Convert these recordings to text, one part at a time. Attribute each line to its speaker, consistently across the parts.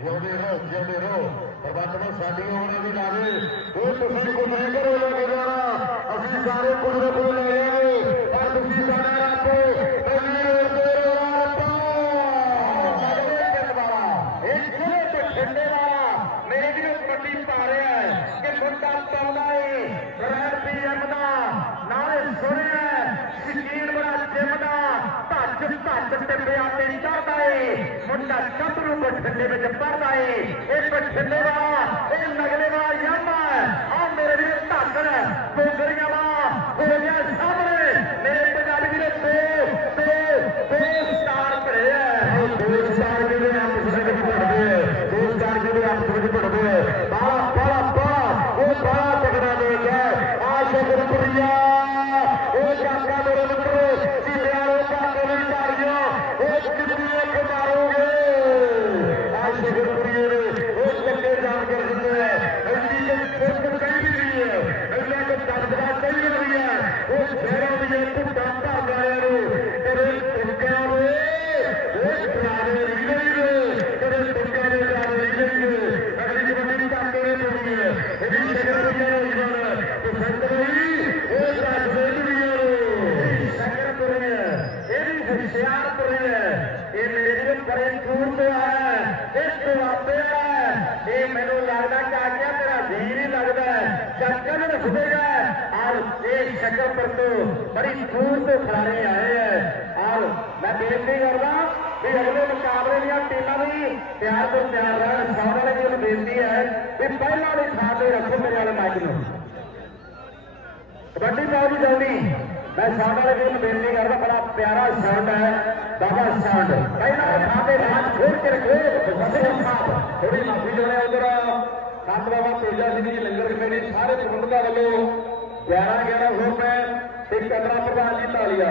Speaker 1: ਜਿਉਂਦੇ ਰਹੋ ਜਿਉਂਦੇ ਰਹੋ ਪਰਮਾਤਮਾ ਸਾਡੀ ਉਹਨਾਂ ਦੀ ਲਾਵੇ ਉਹ ਤੁਸੀਂ ਕੋ ਮੈਂ ਕਰੋ ਲੈ ਕੇ ਜਾਣਾ ਅਸੀਂ ਸਾਰੇ ਕੁਦਰਤ ਨੂੰ ਲੈ ਜਾਵਾਂਗੇ ਪਰ ਤੁਸੀਂ ਸਾਡਾ ਰੱਬ ਪਹਿਲੀ ਰੋਡ ਤੇ ਰੱਬਾ ਮਗਰੇ ਚੱਲਵਾ ਇਹ ਖੇਲੇ ਤੇ ਖੰਡੇ ਵਾਲਾ ਮੇਰੇ ਵੀਰੋ ਕਬੱਡੀ ਪਾ ਰਿਹਾ ਹੈ ਕਿ ਮੁੰਡਾ ਪਾਉਂਦਾ ਏ ਗ੍ਰੈਂਡ ਪੀਐਮ ਦਾ ਨਾਲੇ ਸੁਣਿਆ ਸ਼ਕੀਨ ਬੜਾ ਜਿਮ ਦਾ ਭੱਜ ਭੱਜ ਟਿੱਬਿਆਂ ਤੇ ਚੜਦਾ ਏ ਮੁੰਡਾ ਕਬਰੂ ਬਠਿੰਡੇ ਵਿੱਚ ਪੜਦਾ ਏ। ਇਹ ਬਠਿੰਡੇ ਦਾ ਇਹ ਨਗਲੇ ਦਾ ਯਾਮਾ ਆ ਮੇਰੇ ਵੀਰ ਧਾਕੜ ਕੋਗਰੀਆਂ ਦਾ ਹੋ ਗਿਆ ਸਾਹਮਣੇ ਮੇਰੇ ਪੰਜਾਬੀ ਵੀਰੇ ਦੋ ਦੋ ਦੋ ਸਟਾਰ ਭਰੇ ਐ ਦੋ ਸਟਾਰ ਜਿਹੜੇ ਆਪਸ ਵਿੱਚ ਭੜਦੇ ਐ ਦੋ ਸਟਾਰ ਜਿਹੜੇ ਆਪਸ ਵਿੱਚ ਭੜਦੇ ਐ ਬਾਲਾ ਬਾਲਾ ਬਾਲਾ ਉਹ ਬਾਲਾ ਤਗੜਾ ਦੇ ਗਿਆ ਆ ਸ਼ੁਕਰਪੁਰੀਆ ਉਹ ਕਾਕਾ ਮੇਰੇ ਮਿੱਤਰੋ ਜਿੰਦਿਆਰੋ ਕਾਕੇ ਦੀ ਤਾਰੀਆਂ ਉਹ ਕਿੰਨੀ ਇੱਕ ਮਾਰੋਗੇ ਆ ਸ਼ੁਕਰਪੁਰੀਏ ਨੇ ਉਹ ਚੱਕੇ ਜਾਣ ਕਰ ਦਿੰਦੇ ਐ ਐਡੀ ਕਿ ਖੁਦ ਚਾਹੀਦੀ ਨਹੀਂ ਹੈ ਐਡਾ ਕਿ ਦਬਦਬਾ ਚਾਹੀਦੀ ਨਹੀਂ ਹੈ ਉਹ ਸ਼ਹਿਰਾਂ ਦੀਆਂ ਧੁੱਪਾਂ ਭਾਗਾਂ ਨੂੰ ਕਦੇ ਟੁੱਕਿਆ ਵੇ ਉਹ ਡਰਾਵੇ ਨਹੀਂ ਰਹੇ ਕਦੇ ਟੁੱਕਿਆ ਦੇ ਡਰਾਵੇ ਨਹੀਂ ਰਹੇ ਅਗਲੀ ਕਬੱਡੀ ਕਾਕੇ ਨੇ ਤੋੜੀ ਹੈ ਇਹਦੀ ਸ਼ਕਲ ਵਧੀਆ ਹੋਈ ਜਾਣਾ ਤੇ ਸੰਤ ਨਹੀਂ ਉਹ ਦੱਸ ਦੇ ਦੁਨੀਆ ਨੂੰ ਸ਼ਕਰ ਤੁਰੇ ਇਹਦੀ ਹੁਸ਼ਿਆਰ ਤੁਰੇ ਇਹ ਮੇਰੇ ਵੀਰੋ ਕਰੇ ਦੂਰ ਤੋਂ ਆਇਆ ਇਹ ਦੁਆਬੇ ਹੈ ਇਹ ਮੈਨੂੰ ਲੱਗਦਾ ਕਿ ਆਗਿਆ ਤੇਰਾ ਜੀ ਨਹੀਂ ਲੱਗਦਾ ਚੱਕਰ ਰਖਦੇਗਾ ਔਰ ਇਹ ਸ਼ਕਰਪੁਰ ਤੋਂ ਬੜੀ ਦੂਰ ਤੋਂ ਖਿਡਾਰੀ ਆਏ ਹੈ ਔਰ ਮੈਂ ਬੇਨਤੀ ਕਰਦਾ ਵੀ ਅਗਲੇ ਮੁਕਾਬਲੇ ਦੀਆਂ ਟੀਮਾਂ ਵੀ ਪਿਆਰ ਤੋਂ ਪਿਆਰ ਰਹਿਣ। ਸਭ ਵਾਲੇ ਜੀ ਬੇਨਤੀ ਹੈ ਵੀ ਪਹਿਲਾਂ ਵਾਲੀ ਥਾਂ ਤੇ ਰੱਖੋ ਮੇਰੇ ਵਾਲੇ ਮਾਈਕ ਨੂੰ। ਕਬੱਡੀ ਪਾਓ ਜੀ ਜਲਦੀ। ਮੈਂ ਸਾਹ ਵਾਲੇ ਵੀਰ ਬੇਨਤੀ ਕਰਦਾ, ਬੜਾ ਪਿਆਰਾ ਸਾਊਂਡ ਹੈ ਬਾਬਾ ਸਾਊਂਡ ਪਹਿਲਾਂ ਥਾਂ ਤੇ ਰਾਜ ਖੋਲ ਕੇ ਰੱਖੋ। ਵਸੇਲ ਸਾਹਿਬ ਥੋੜੀ ਮਾਫੀ ਚਾਹੁੰਦੇ ਉਧਰ। ਸੰਤ ਬਾਬਾ ਤੇਜਾ ਸਿੰਘ ਜੀ, ਲੰਗਰ ਕਮੇਟੀ, ਸਾਰੇ ਪ੍ਰਬੰਧਕਾਂ ਵੱਲੋਂ 11 11 ਰੁਪਏ ਤੇ ਕਮਰਾ ਪ੍ਰਧਾਨ ਜੀ ਢਾਲੀਆ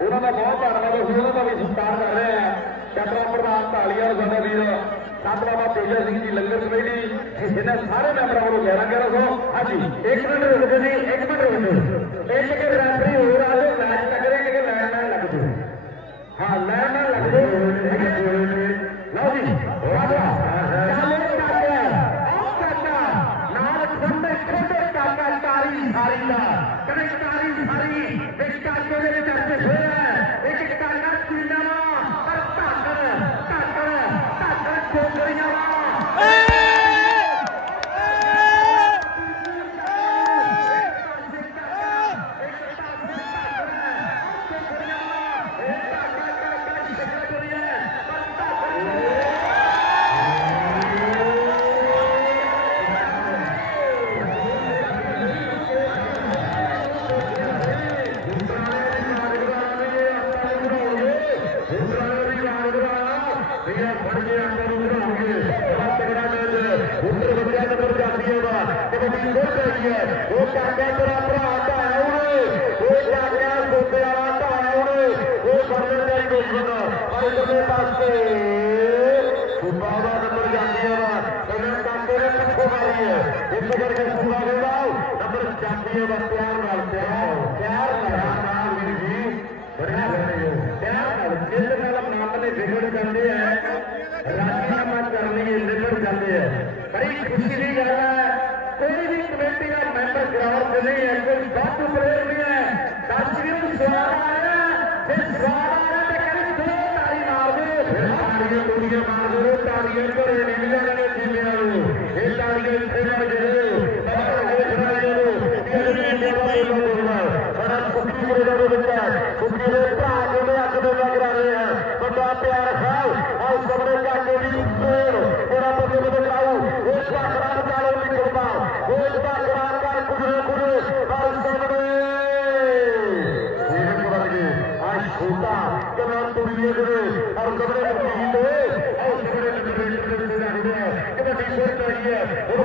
Speaker 1: ਉਹਨਾਂ ਦਾ ਬਹੁਤ ਧੰਨਵਾਦ। ਅਸੀਂ ਉਹਨਾਂ ਦਾ ਵੀ ਸਤਿਕਾਰ ਕਰ ਰਹੇ ਹਾਂ। ਕਮਰਾ ਪ੍ਰਧਾਨ ਢਾਲੀਆ ਸਾਡਾ ਵੀਰ ਸੰਤ ਬਾਬਾ ਤੇਜਾ ਸਿੰਘ ਜੀ ਲੰਗਰ ਕਮੇਟੀ ਇਹਨਾਂ ਸਾਰੇ ਮੈਂਬਰਾਂ ਵੱਲੋਂ 11 11 ਸੌ ਹਾਂਜੀ, ਇੱਕ ਮਿੰਟ ਰੁਕੋ ਜੀ, ਇੱਕ ਮਿੰਟ ਰੁਕੋ ਇੱਕ ਕਿ ਰੈਫਰੀ ਹੋਰ ਆ ਜਾਓ ਮੈਚ ਲੱਗ ਰਿਹਾ ਕਿ ਲੈਣ ਨਾਲ ਲੱਗ ਜੂ ਹਾਂ ਲੈਣ ਨਾਲ ਲੱਗ ਜੂ ਲਓ ਜੀ ਵਾਦਾ ਚੱਲੇ ਕਾਕਾ ਆਹ ਕਾਕਾ ਨਾਲ ਖੰਡੇ ਖੰਡੇ ਕਾਕਾ ਤਾਰੀ ਸਾਰੀ ਦਾ ਕਦੇ ਤਾਰੀ ਸਾਰੀ ਇੱਕ ਕਾਕੇ ਦੇ ਚਰਚੇ ਹੋਇਆ ਇੱਕ ਕਾਕਾ ਚੀਨਾ ਵਾ ਪਰ ਧਾਕਰ ਧਾਕਰ ਧਾਕਰ ਕੋਗਰੀਆਂ ਵਾ ਉਹ ਕਾਕਾ ਤੇਰਾ ਭਰਾ ਢਾਇਆ ਉਹਨੇ ਉਹ ਕਾਕਾ ਸੋਤੇ ਵਾਲਾ ਢਾਇਆ ਉਹਨੇ ਉਹ ਫੜਨ ਦਾ ਦੁਸ਼ਮਣ ਪਰ ਇਧਰਲੇ ਪਾਸੇ ਸੁਬਾ ਦਾ ਨੰਬਰ ਜਾਂਦੀ ਵਾ ਪਹਿਲਾਂ ਕਾਕੇ ਨੇ ਪਿੱਛੋਂ ਮਾਰੀ ਹੈ ਇਸ ਕਰਕੇ ਸੁਬਾ ਕਹਿੰਦਾ ਨੰਬਰ ਜਾਂਦੀ ਵਾ ਪਿਆਰ ਨਾਲ ਪਿਆਰ ਪਿਆਰ ਨਾਲ ਨਾਲ ਵੀਰ ਜੀ ਬੜਿਆ ਹੋਏ ਪਿਆਰ ਨਾਲ ਜਿਸ ਨਾਲ ਮਾਮਲੇ ਵਿਗੜ ਜਾਂਦੇ ਆ ਰਾਜੀਨਾਮਾ ਕਰਨ ਲਈ ਨਿਕਲ ਜਾਂਦੇ ਆ ਬੜੀ ਖੁਸ਼ੀ ਦੀ ਗੱਲ ਹੈ ਦੇ ਭਰਾ ਜਿਹੜੇ ਅੱਗ ਦੇ ਲੱਗ ਰਹੇ ਆ। ਵੱਡਾ ਪਿਆਰ ਖਾਓ। ਆਓ ਕਾਕੇ ਦੀ ਤੇਰਾ ਕਰਾਓ ਉਸ ਦਾ ਖਰਾਬ ਚਾਲੋ ਨਿਕਲਦਾ ਉਸ ਦਾ ਖਰਾਬ ਕਰ ਕੁਦਰੇ ਕੁਦਰੇ ਆਓ ਸਭਨੇ ਸੇਵਕ ਵਰਗੇ ਆ ਛੋਟਾ ਕਮਾਂ ਤੁਰੀਏ ਕਰੇ ਔਰ ਕਬਰੇ ਰਸੀਦ ਆਓ ਸਭਨੇ ਨਿਕਲੇ ਨਿਕਲੇ ਲੱਗਦੇ ਆ ਕਬੱਡੀ ਸੁਰ ਚਾਹੀਏ ਉਹ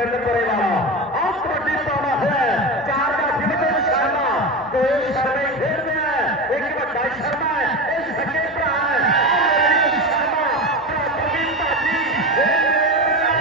Speaker 1: ਗੋਬਿੰਦਪੁਰੇ ਵਾਲਾ। ਆਹ ਕਬੱਡੀ ਪਾਉਣਾ ਹੈ। ਚਾਰ ਦਾ ਫਿਲਮ ਸ਼ਰਮਾ ਕੋਈ ਸ਼ਰਮੇ ਖੇਡਦੇ ਹੈ ਇੱਕ ਵੱਡਾ ਸ਼ਰਮਾ ਹੈ। ਇਹ ਸੱਚੇ ਭਰਾ ਹੈ। ਆਹ ਮੇਰੇ ਸ਼ਰਮਾ ਪ੍ਰਭੀ ਭਾਜੀ ਰਿਕਾਰਡ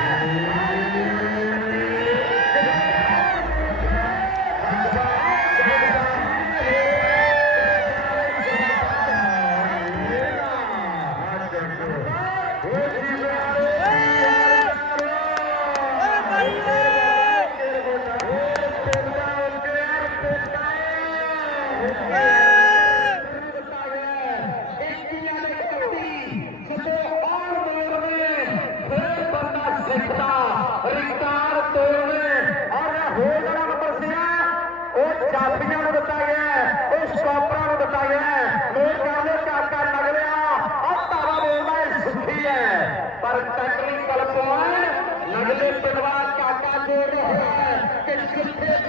Speaker 1: Let's go, Pitt.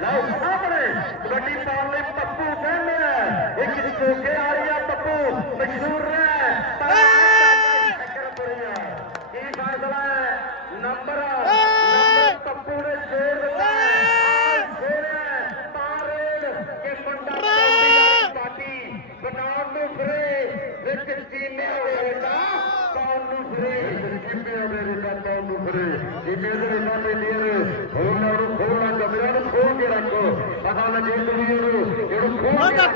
Speaker 1: ਲਓ ਸਾਹਮਣੇ ਕਬੱਡੀ ਪਾਉਣ ਲਈ ਪੱਪੂ ਕਹਿੰਦੇ ਨੇ ਇੱਕ ਚੋਕੇ ਆ ਰਹੀ ਆ ਪੱਪੂ ਮਸ਼ਹੂਰ ਹੈ ਕੀ ਫਾਸਲਾ ਹੈ ਨੰਬਰ ਨੰਬਰ ਪੱਪੂ ਨੇ ਛੋੜ ਦਿੱਤਾ। ਛੋੜਿਆ ਪਾਰੇਲ ਕੇ ਮੁੰਡਾ ਪਾਰਟੀ। ਬਣਾਉਣ ਨੂੰ ਫਿਰੇ ਵਿੱਚ ਚੀਨੇ ਹੋਏਗਾ ਕੌਣ ਨੂੰ ਫਿਰੇ? ਚੀਨੇ ਹੋਏਗਾ ਕੌਣ ਨੂੰ ਫਿਰੇ? ਚੀਨੇ ਦੇ ਰਿਸ਼ਾ ਪੈਂਦੀਆਂ ਨੇ ਉਹਨਾਂ ਨੂੰ ਖੋਲਣਾ ਕਮਰਾ ਨੂੰ ਖੋਲ ਕੇ ਰੱਖੋ। ਪਤਾ ਲੱਗੇ ਤੁਸੀਂ ਇਹਨੂੰ ਇਹਨੂੰ ਖੋਲ ਕੇ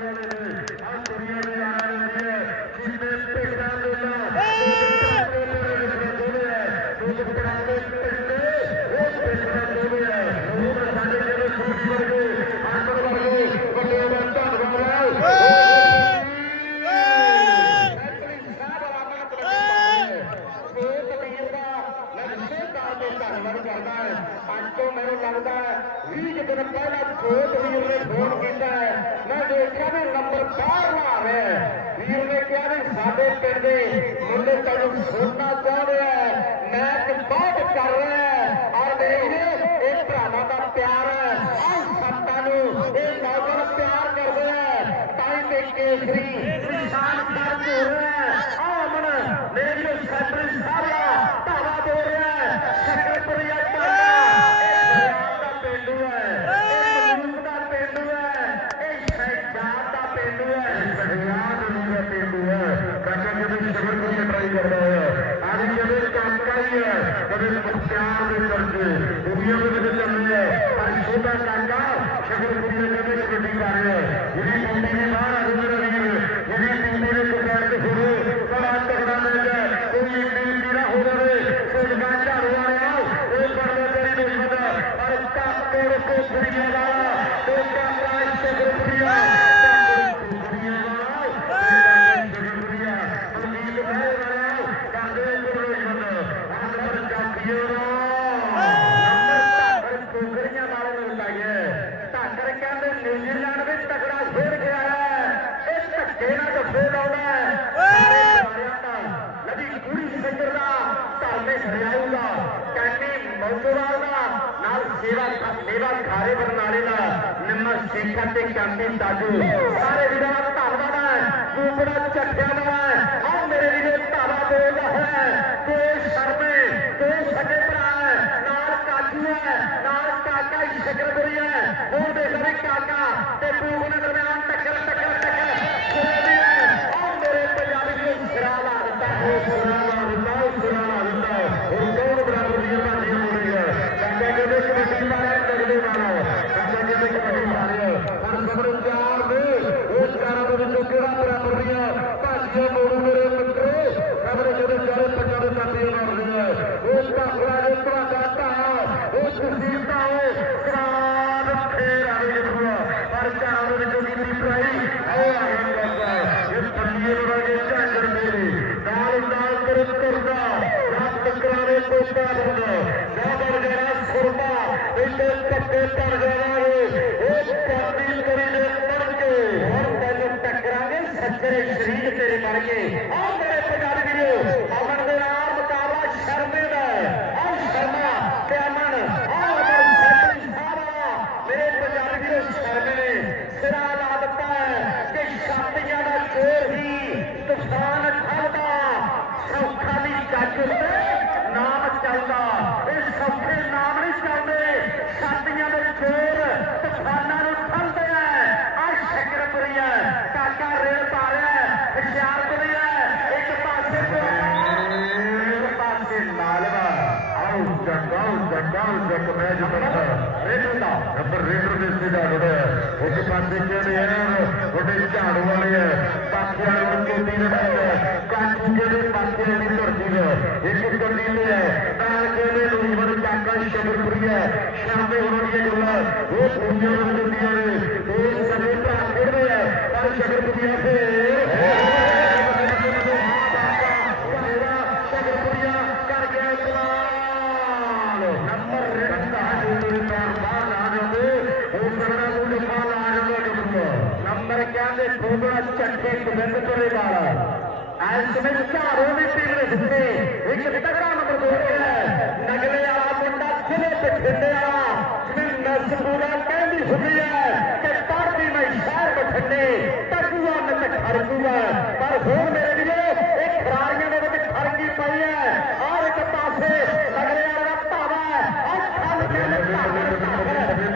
Speaker 1: Thank you. ਕਿਹਾ ਵੀ ਸਾਡੇ ਪਿੰਡ ਦੇ ਮੁੰਡੇ ਤੈਨੂੰ ਸੁਣਨਾ ਚਾਹੁੰਦੇ ਆ ਮੈਚ ਬਹੁਤ ਕਰ ਰਿਹਾ ਔਰ ਦੇਖਦੇ ਇਹ ਭਰਾਵਾਂ ਦਾ ਪਿਆਰ ਹੈ। ਆਹ ਸੱਤਾਂ ਨੂੰ ਇਹ ਨੌਜਵਾਨ ਪਿਆਰ ਕਰਦੇ ਆ। ਤਾਂ ਤੇ ਕੇਸਰੀ ਨਿਸ਼ਾਨ ਕਰ ਰਿਹਾ ਹੈ। ਆਹ ਅਮਨ, ਮੇਰੇ ਸੈਂਟਰੀ ਸਾਰਿਆ ਧਾਵਾ ਬੋਲ ਰਿਹਾ ਹੈ ਸੈਕਟਰੀਆ ਪੰਜਾਬ ਦਾ ਪਿੰਡੂ ਹੈ ਇਹ ਮਲੂਕ ਦਾ ਪਿੰਡੂ ਹੈ ਇਹ ਸ਼ਹਿਜਾਦ ਦਾ ਪਿੰਡੂ ਹੈ ਸ਼ਹਿਜਾਦ ਦਾ ਪਿੰਡੂ ਹੈ ਕਾਕਾ ਜਦੋਂ ਸ਼ਗਰ ਕੋਈ ਟਰਾਈ ਕਰਦਾ ਹੈ ਅੱਜ ਜਦੋਂ ਕਾਕਾ ਹੀ ਹੈ ਕਦੇ ਮੁਖਤਿਆਰ ਦੇ ਚਰਚੇ ਦੁਨੀਆ ਦੇ ਵਿੱਚ ਚੱਲ ਰਹੀ ਹੈ ਪਰ ਛੋਟਾ ਕਾਕਾ ਸ਼ਗਰ ਕੋਈ ਨੇ ਕਦੇ ਕਬੱਡੀ ਕਰ ਰਿਹਾ ਹੈ ਜਿਹੜੀ ਬੰਦੀ ਨੇ ਬਾਹਰ ਆ ਗਈ ਮੇਰਾ ਵੀਰ ਜਿਹੜੀ ਟੀਮ ਦੇ ਕੁਕਾਰ ਤੇ ਸ਼ੁਰੂ ਬੜਾ ਤਗੜਾ ਮੈਚ ਹੈ ਕੋਈ ਟੀਮ ਦੀ ਨਾ ਹੋ ਜਾਵੇ ਸੋਜਗਾ ਝਾੜੂ ਵਾਲਿਆ ਉਹ ਕਰ ਲੋ ਤੇਰੀ ਦੁਸ਼ਮਣ ਪਰ ਕਾਕੜ ਕੋ ਫਰੀਆ ਵਾਲਾ ਤੇ ਕਾਕਾ ਸ਼ਗਰ ਫਰੀਆ ਨਿਊਜ਼ੀਲੈਂਡ ਵਿੱਚ ਤਕੜਾ ਫੇਰ ਗਿਆ ਹੈ ਇਹ ਧੱਕੇ ਨਾਲ ਦੱਸੇ ਲਾਉਣਾ ਹੈ ਸਾਰੇ ਸਾਰਿਆਂ ਦਾ ਨਦੀ ਪੂਰੀ ਸਿੰਗਰ ਦਾ ਧਰਮੇ ਹਰਿਆਊਗਾ ਕੌਂਚੋਵਾਲ ਦਾ ਨਾਲ ਸੇਵਾ ਸੇਵਾ ਖਾਰੇ ਬਰਨਾਲੇ ਦਾ ਨਿੰਮਰ ਸ਼ੇਖਾ ਤੇ ਕਾਂਤੀ ਤਾਜੂ ਸਾਰੇ ਵੀਰਾਂ ਦਾ ਧੰਨਵਾਦ ਹੈ ਦੂਪੜਾ ਚੱਠਿਆਂ ਦਾ ਹੈ ਆਹ ਮੇਰੇ ਵੀਰੇ ਧਾਵਾ ਬੋਲਦਾ ਹੈ। ਦੋ ਸ਼ਰਮੇ ਦੋ ਸਕੇ ਭਰਾ ਹੈ ਨਾਲ ਕਾਜੂ ਹੈ ਨਾਲ ਕਾਕਾ ਸ਼ਕਰਪੁਰੀ ਹੈ ਉਹ ਦੇਖੋ ਵੀ ਕਾਕਾ ਤੇ ਪੂਗ ਦੇ ਦਰਮਿਆਨ ਟੱਕਰ ਟੱਕਰ ਟੱਕਰ ਸੁਣਦੀ ਹੈ ਆਹ ਮੇਰੇ ਪੰਜਾਬੀ ਨੂੰ ਸਿਰਾ ਲਾ ਦਿੱਤਾ ਹੈ ਸਿਰਾ ਲਾ ਦਿੱਤਾ ਹੈ ਸਿਰਾ ਲਾ ਦਿੱਤਾ ਹੈ ਹੁਣ ਕੌਣ ਬਰਾਬਰ ਦੀਆਂ ਭਾਜੀਆਂ ਹੋਣਗੀਆਂ ਕੰਗਾ ਕਹਿੰਦੇ ਕਬੱਡੀ ਮਾਰਿਆ ਲੱਗਦੇ ਮਾਰੋ ਕੰਗਾ ਕਹਿੰਦੇ ਕਬੱਡੀ ਮਾਰਿਆ ਪਰ ਸਬਰ ਚਾਰ ਦੇ ਉਹ ਚਾਰਾਂ ਦੇ ਵਿੱਚੋਂ ਕਿਹੜਾ ਬਰਾਬਰ ਦੀਆਂ ਭਾਜੀਆਂ ਮੋੜੂ ਮੇਰੇ ਮਿੱਤਰੋ ਸਬਰ ਕਹਿੰਦੇ ਚਾਰੇ ਪੰਜਾਂ ਦੇ ਸਾਥੀ ਮਾਰਦੇ ਆ ਉਹ ਕਾਫਲਾ ਦੇ ਤੁਹਾਡਾ ਢਾ ਉਹ ਤੁਸੀਂ ਢਾਓ ਸਵਾਦ ਫੇਰ ਆਵੇ ਜਰੂਰ ਪਰ ਚਾਰਾਂ ਦੇ ਵਿੱਚੋਂ ਕੀਤੀ ਪ੍ਰਾਈ ਉਹ ਆ ਗਿਆ ਕਾਕਾ ਇਹ ਪੰਜੀਏ ਵਰਗੇ ਝਾਂਜਰ ਮੇਰੇ ਨਾਲ ਨਾਲ ਕਰ ਕਰਦਾ। ਰੱਬ ਟਕਰਾਵੇ ਕੋਟਾ ਬੰਦਾ ਸਾਬਰ ਜਰਾ ਸੁਰਮਾ ਇਹਦੇ ਪੱਕੇ ਪਰ ਜਾਵਾਂਗੇ। ਉਹ ਕਾਬੀ ਕਰੀ ਦੇ ਪੜ ਕੇ ਹੁਣ ਤੈਨੂੰ ਟੱਕਰਾਂਗੇ ਸੱਜਰੇ ਸ਼ਰੀਕ ਤੇਰੇ ਬਣ ਕੇ। ਆ ਮੇਰੇ ਪੰਜਾਬੀ ਵੀਰੋ ਅਮਨ ਦੇ ਨਾਲ ਮੁਕਾਬਲਾ ਸ਼ਰਮੇ ਦਾ ਆ ਸ਼ਰਮਾ ਤੇ ਅਮਨ ਆ ਅਮਨ ਸੱਜਰੀ ਸਾਰਾ ਮੇਰੇ ਪੰਜਾਬੀ ਵੀਰੋ ਸ਼ਰਮੇ ਨੇ ਸਿਰਾ ਲਾ ਦਿੱਤਾ ਹੈ ਕਿ ਛਾਤੀਆਂ ਦਾ ਜ਼ੋਰ ਹੀ ਤੂਫਾਨ ਠੱਲਦਾ ਸੌਖਾ ਦੀ ਗੱਜ ਉੱਤੇ ਨਾਮ ਚੱਲਦਾ ਇਹ ਸੌਖੇ ਨਾਮ ਨਹੀਂ ਚੱਲਦੇ ਛਾਤੀਆਂ ਦੇ ਜ਼ੋਰ ਤੂਫਾਨਾਂ ਨੂੰ ਠੱਲਦੇ ਆ ਆ ਸ਼ਕਰਪੁਰੀ ਹੈ ਕਾਕਾ ਰੇਲ ਪਾ ਰਿਹਾ ਹੈ ਹੁਸ਼ਿਆਰਪੁਰੀ ਹੈ ਇੱਕ ਪਾਸੇ ਤੋਂ ਇੱਕ ਪਾਸੇ ਮਾਲਵਾ ਆਉ ਜੰਗਾ ਜੰਗਾ ਜੰਗ ਮੈਂ ਜੰਗਾ ਰੇਡਰ ਦਾ ਨੰਬਰ ਰੇਡਰ ਦੇ ਸਿੱਧਾ ਜੁੜਿਆ ਇੱਕ ਪਾਸੇ ਕਹਿੰਦੇ ਆ ਵੱਡੇ ਝਾੜੂ ਵਾਲੇ ਆ ਪਾਕਿਆਂ ਨੂੰ ਕੋਟੀ ਰੜਾਈ ਹੈ ਕਾਕੂ ਕਹਿੰਦੇ ਪਾਕਿਆਂ ਦੀ ਧਰਤੀ ਹੈ ਇੱਕ ਗੱਡੀ ਤੇ ਹੈ ਤਾਂ ਕਹਿੰਦੇ ਨੂਰਵਰ ਕਾਕਾ ਸ਼ਬਰਪੁਰੀ ਹੈ ਸ਼ਾਮੇ ਉਹਨਾਂ ਦੀਆਂ ਗੱਲਾਂ ਉਹ ਪੂਰੀਆਂ ਹੋ ਜਾਂਦੀਆਂ ਨੇ ਇਹ ਸਮੇਂ ਭਰਾ ਖੇਡਦੇ ਆ ਪਰ ਸ਼ਬਰਪੁਰੀਆ ਸ਼ਬਰਪੁਰੀਆ ਕਰ ਗਿਆ ਕਮਾਲ ਨੰਬਰ ਰੰਗਾ ਜੋੜੇ ਪੈਰ ਬਾਹਰ ਆ ਜਾਂਦੇ ਉਹ ਕਰਨਾ ਨੂੰ ਲਿਖਾ ਲਾ ਜਾਂਦਾ ਜੁਗੋ ਨੰਬਰ ਕਹਿੰਦੇ ਥੋੜਾ ਚੱਕੇ ਗੋਬਿੰਦ ਕੋਲੇ ਵਾਲਾ ਐਸ ਵਿੱਚ ਝਾੜੋ ਦੀ ਟੀਮ ਦੇ ਹਿੱਸੇ ਇੱਕ ਤਗੜਾ ਨੰਬਰ ਦੋ ਹੈ ਨਗਲੇ ਵਾਲਾ ਮੁੰਡਾ ਜ਼ਿਲ੍ਹੇ ਬਠਿੰਡੇ ਵਾਲਾ ਜਿਵੇਂ ਨਸਪੂਰਾ ਕਹਿੰਦੀ ਹੁੰਦੀ ਹੈ ਕਿ ਪੜਦੀ ਮੈਂ ਸ਼ਹਿਰ ਬਠਿੰਡੇ ਟੱਕੂਆ ਮੈਂ ਖੜਕੂਗਾ ਪਰ ਹੁਣ ਮੇਰੇ ਵੀਰੋ ਇਹ ਖਰਾਰੀਆਂ ਦੇ ਵਿੱਚ ਖੜਕੀ ਪਈ ਹੈ ਆਹ ਇੱਕ ਪਾਸੇ ਨਗਲੇ ਵਾਲਾ ਦਾ ਭਾਵਾ ਹੈ ਆਹ ਖਲ ਕੇ ਨੇ ਭਾਵੇ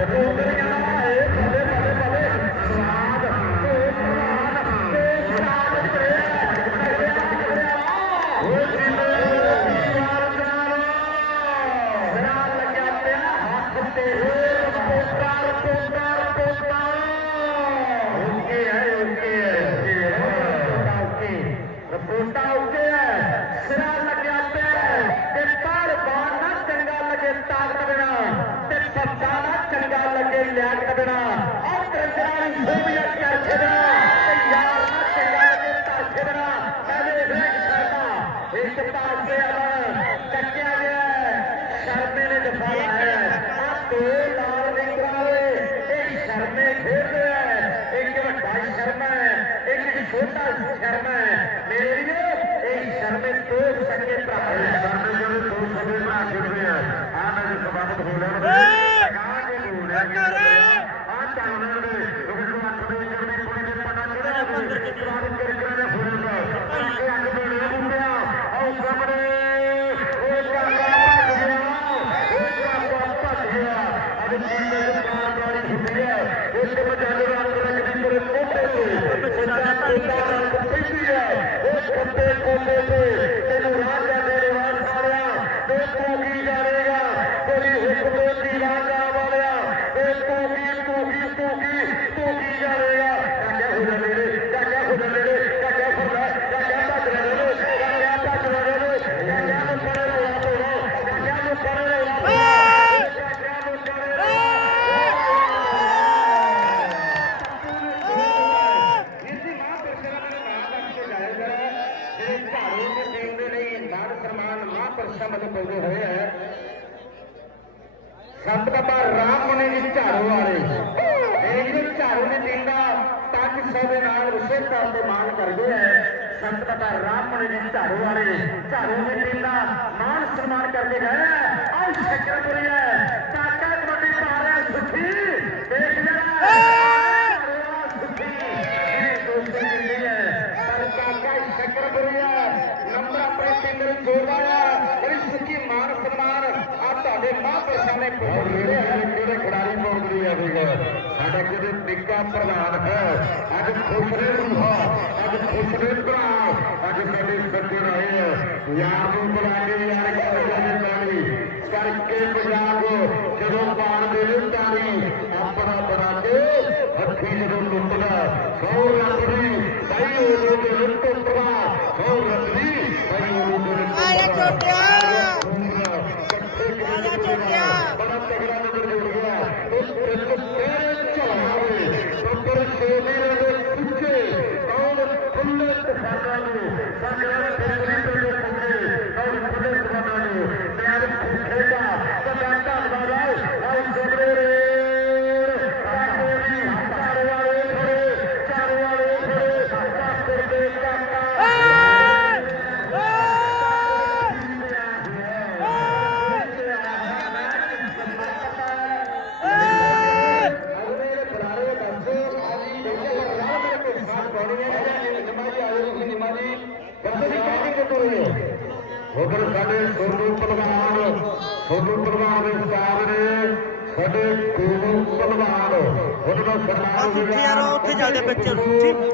Speaker 1: ਟੋਕਰੀਆਂ ਆਏ ਬੱਲੇ ਬੱਲੇ ਬੱਲੇ ਸਵਾਦ ਤੇ ਪ੍ਰਵਾਨ ਤੇ ਸ਼ਾਨ ਤੇ ਉਹ ਜਿੰਦੇ ਯਾਰ ਜਾਨੋ ਸਰਾ ਲੱਗਿਆ ਪਿਆ ਹੱਥ ਤੇ ਪੋਕਾਰ ਪੋਕਾਰ ਪੋਕਾਰ ਓਕੇ ਹੈ ਓਕੇ ਹੈ ਓਕੇ ਰਿਪੋਰਟਾਂ ਓਕੇ ਹੈ ਸਿਰਾ ਲੱਗਿਆ ਪਿਆ ਹੈ ਤੇ ਪਰ ਬਾਣ ਨਾ ਚੰਗਾ ਲੱਗੇ ਤਾਕਤ ਬਿਨਾ ਤੇ ਪੱਕਾ ਨਾ ਚੰਗਾ ਲੱਗੇ ਲਿਆਕਤ ਬਿਨਾ ਆ ਕਰੰਜਰਾਂ ਨੂੰ ਸੋਭੀਆ ਕਰ ਛੱਡਣਾ ਤੇ ਯਾਰ ਨਾ ਚੰਗਾ ਲੱਗੇ ਤਾਕਤ ਬਿਨਾ ਮੈਂ ਵੇਖ ਰਿਹਾ ਸ਼ਰਮਾ ਇੱਕ ਪਾਸੇ ਅਮਨ ਟੱਕਿਆ ਗਿਆ ਹੈ। ਸ਼ਰਮੇ ਨੇ ਦਫਾ ਲਾਇਆ ਆ ਦੋ ਲਾਲ ਨਿਕਰਾਂ ਵਾਲੇ ਇਹ ਸ਼ਰਮੇ ਖੇਡਦੇ ਆ ਇੱਕ ਵੱਡਾ ਸ਼ਰਮਾ ਹੈ ਇੱਕ ਛੋਟਾ ਸ਼ਰਮਾ ਹੈ। ਮੇਰੇ ਵੀਰੋ ਇਹ ਸ਼ਰਮੇ ਦੋ ਸੰਗੇ ਭਰਾ ਹੈ ਸ਼ਰਮੇ ਜਿਹੜੇ ਦੋ ਸੰਗੇ ਭਰਾ ਖੇਡਦੇ ਆ। ਆ ਮੈਂ ਜੋ ਸਬਕ ਹੋ ਟਕਾ ਕੇ। ਬੋਲਿਆ ਆ ਚੱਲਦੇ ਨੇ ਕਿਉਂਕਿ ਜਦੋਂ ਅੱਖ ਦੇ ਵਿੱਚ ਵੀ ਕੁੜੀ ਦੇ ਪਤਾ ਚੜਿਆ ਹੋਵੇ ਜਵਾਨ ਕਰ ਕਰ ਰਿਹਾ। ਹੋ ਜਾਂਦਾ ਅੱਗੇ ਅੱਗ ਬੇੜੇ ਮੁੰਡਿਆ ਆਓ ਸਾਹਮਣੇ ਉਹ ਕਾਕਾ ਭੱਜ ਗਿਆ। ਉਹ ਕਾਕਾ ਭੱਜ ਗਿਆ। ਅਬ ਜਿੰਦੇ ਦੇ ਪਾਰ ਵਾਲੀ ਹੁੰਦੀ ਹੈ। ਇੱਕ ਮਜਾਲੇ ਦਾ ਅੰਦਰ ਰੱਖਦੀ ਤੇਰੇ ਕੋਟੇ ਤੇ ਸੱਜਾ ਕੋਟਾ ਰੰਗ ਪੈਂਦੀ ਹੈ ਉਹ ਕੋਟੇ ਕੋਟੇ ਤੇ ਤੈਨੂੰ ਰਾਹ ਜਾਂਦੇ ਨੇ ਵਾਰ ਸਾਰਿਆ ਤੇ ਤੂੰ ਕੀ ਜਾਣੇਗਾ ਤੇਰੀ ਹੁਕਮ ਦੀ ਰਾਜਾ ਵਾਲਿਆ ਤੇ ਤੂੰ ਕੀ ਤੂੰ ਕੀ ਤੂੰ ਕੀ ਤੂੰ ਕੀ ਜਾਣੇਗਾ ਕਾਕਾ ਹੋ ਜਾ ਮੇਰੇ ਕਾਕਾ ਹੋ ਜਾ ਮੇਰੇ ਕਾਕਾ ਫਰਦਾ ਕਾਕਾ ਭੱਜ ਰਿਹਾ ਨੇ ਕਾਕਾ ਭੱਜ ਰਿਹਾ ਨੇ ਕਾਕਾ ਨੂੰ ਪਰੇ ਰਿਹਾ ਤੋੜੋ ਕਾਕਾ ਨੂੰ ਪਰੇ ਰਿਹਾ ਤੋੜੋ ਕਾਕਾ ਨੂੰ ਪਰੇ ਇਸਦੀ ਮਾਂ ਪਰਸਰਾ ਦੇ ਨਾਮ ਰੱਖ ਕੇ ਜਾਇਆ ਜਰਾ ਜਿਹੜੇ ਝਾੜੂ ਦੇ ਟੀਮ ਦੇ ਲਈ ਮਾਨ ਸਨਮਾਨ ਪਾਉਂਦੇ ਹੋਏ ਹੈ। ਸੰਤ ਬਾਬਾ ਰਾਮ ਮਨੇ ਜੀ ਝਾੜੂ ਵਾਲੇ। ਇਹ ਜਿਹੜੇ ਝਾੜੂ ਦੀ ਟੀਮ ਦਾ 500 ਦੇ ਨਾਲ ਵਿਸ਼ੇਸ਼ ਤੌਰ ਤੇ ਮਾਨ ਕਰਦੇ ਹੈ, ਸੰਤ ਬਾਬਾ ਰਾਮ ਮਨੇ ਜੀ ਝਾੜੂ ਵਾਲੇ। ਝਾੜੂ ਦੀ ਟੀਮ ਦਾ ਮਾਨ ਸਨਮਾਨ ਕਰਦੇ ਗਏ ਆਹ ਸ਼ਕਰ
Speaker 2: ਸਾਡੇ ਕਿਹੜੇ ਖਿਡਾਰੀ ਪਹੁੰਚਦੀ ਆ ਵੀਗਾ ਸਾਡੇ ਕਿਹੜੇ ਨਿੱਕਾ ਪ੍ਰਧਾਨ ਹੈ ਅੱਜ ਖੁਸ਼ ਨੇ ਰੂਹਾ ਅੱਜ ਖੁਸ਼ ਨੇ ਭਰਾ ਅੱਜ ਸਾਡੇ ਸੱਜੇ ਰਹੇ ਆ ਯਾਰ ਨੂੰ ਬੁਲਾ ਕੇ ਯਾਰ ਕਰਦੇ ਤਾਲੀ ਕਰਕੇ ਪੰਜਾਬ ਜਦੋਂ ਮਾਰਦੇ ਨੇ ਤਾਲੀ ਆਪਣਾ ਬਣਾ ਕੇ ਹੱਥੀ ਜਦੋਂ ਲੁੱਟਦਾ ਸੌ ਰੱਬ ਦੀ ਸਹੀ ਉਦੋਂ ਤੇ ਲੁੱਟਦਾ ਸੌ ਰੱਬ ਦੀ ਸਹੀ ਉਦੋਂ ਤੇ
Speaker 1: ਆ ਜਾ ਛੋਟਿਆ
Speaker 2: ਆ
Speaker 1: ਜਾ ਛੋਟਿਆ।
Speaker 2: ਬੜਾ ਤਗੜਾ ਨੰਬਰ ਜੁੜ ਗਿਆ। ਉਸ ਇੱਕ ਤੇਰੇ ਚਲਾਵੇ ਨੰਬਰ 6 ਮੇਰੇ ਦੇ ਪੁੱਛੇ ਔਰ ਖੁੱਲੇ ਤਫਾਨਾਂ ਨੂੰ? ਸਾਗਰ ਫੈਕਟਰੀ ਤੇ ਦੇ ਪੁੱਛੇ ਔਰ ਖੁੱਲੇ ਤਫਾਨਾਂ ਨੂੰ ਪਿਆਰ ਖੇਡਾ ਕਦਾ ਧੰਨਵਾਦ ਹੈ ਆਓ ਜਬਰੇ ਆਗੋਰੀ ਚਾਰ ਵਾਲੇ ਖੜੇ ਚਾਰ ਵਾਲੇ ਖੜੇ ਕਾਕਰ ਦੇ ਕਾਕਾ ਉਧਰ ਸਾਡੇ ਸੋਨੂ ਪਹਿਲਵਾਨ ਸੋਨੂ ਪਹਿਲਵਾਨ ਦੇ ਸਟਾਫ ਨੇ ਸਾਡੇ ਗੁਰੂ ਪਹਿਲਵਾਨ ਉਹਨਾਂ ਦਾ ਸਨਮਾਨ
Speaker 1: ਬਸ ਉੱਥੇ ਯਾਰ ਉਹ ਉੱਥੇ ਚੱਲਦੇ